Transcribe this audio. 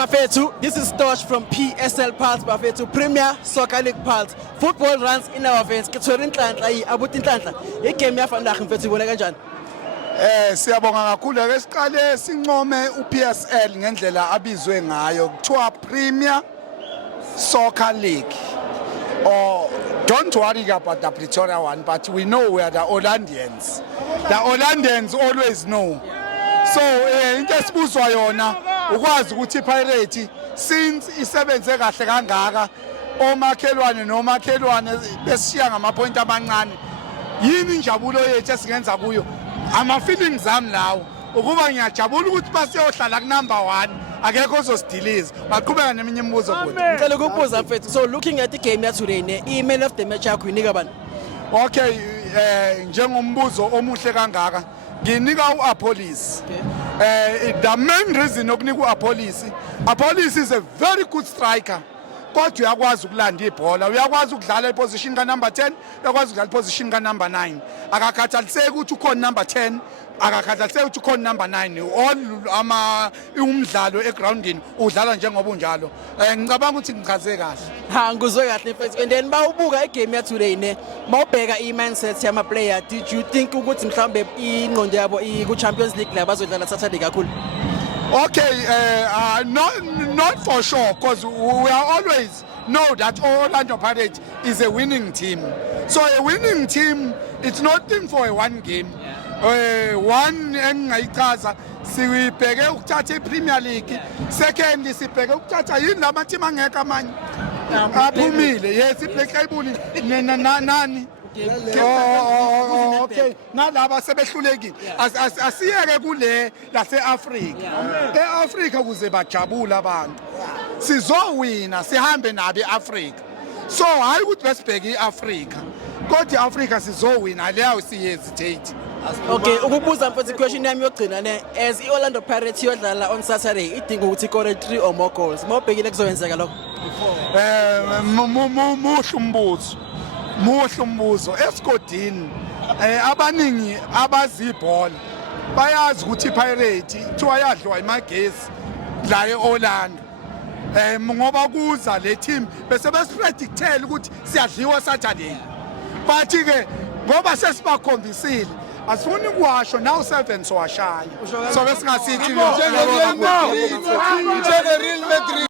Bafethu, this is Tosh from PSL Pulse Bafethu, Premier Soccer League Pulse. Football runs in our veins. Kuthola inhlanhla abuthi inhlanhla. Igame yafandaga mfethu ibona kanjani? Siyabonga kakhulu ke siqale sincome uPSL ngendlela abizwe ngayo kuthiwa Premier Soccer League. Oh, don't worry about the Pretoria one, but we know we are the Orlandians. The Orlandians always know. So into esibuzwa yona ukwazi ukuthi iPirate since isebenze kahle kangaka omakhelwane nomakhelwane beshiya ngamapoint amancane yini injabulo yethu esingenza kuyo ama feelings ami lawo ukuba ngiyajabula ukuthi basiyohlala ku number 1 akekho ozosidiliza baqhubeka neminye imibuzo kuthi ngicela ukubuza mfethu. So looking at the game ya today ne man of the match yakho inika bani? Okay, njengombuzo omuhle kangaka nginika uApolis. The main reason okunika uApolis, Apolis is a very good striker. Kodwa uyakwazi ukulanda ibhola, uyakwazi ukudlala iposition ka number 10, uyakwazi ukudlala iposition ka number 9. Akakhathaliseki ukuthi ukhona number 10, akakhathaliseki ukuthi ukhona number 9. All umdlalo egroundini udlala njengoba unjalo. Ngicabanga ukuthi ngichaze kahle. Ha ngizwe kahle mfethu. And then bawubuka igame ya today ne mawubheka i-mindset yama player, did you think ukuthi mhlambe ingqondo yabo ku Champions League la bazodlala Saturday kakhulu? Okay, not for sure, because we are always know that Orlando Pirates is a winning team. So a winning team, it's nothing for a one game. One engayichaza sibheke ukuthatha iPremier League. Second sibheke ukuthatha yini lama team angeke amanye aphumile. Yes, ibheke ibuli nani. Okay, nalaba sebehlulekile asiyeke kule lase-Afrika. E-Afrika kuze bajabula abantu sizowina sihambe nabe eAfrika. So hayi ukuthi besibheke iAfrika kodwa iAfrika sizowina leyo siyehesitate. Okay, ukubuza mfethu question yami yogcina ne as iOrlando Pirates yodlala on Saturday idinga ukuthi ikore 3 or more goals. Mawubhekile kuzowenzeka lokho? Muhle umbuzo esigodini abaningi abazibhola bayazi ukuthi iPirate kuthiwa yadliwa imagesi la eOrlando ngoba kuza le team bese besipredictela ukuthi siyadliwa Saturday but ke ngoba sesibakhombisile asifuni ukuwasho now 7 so washaya so besingasithi nje Real Madrid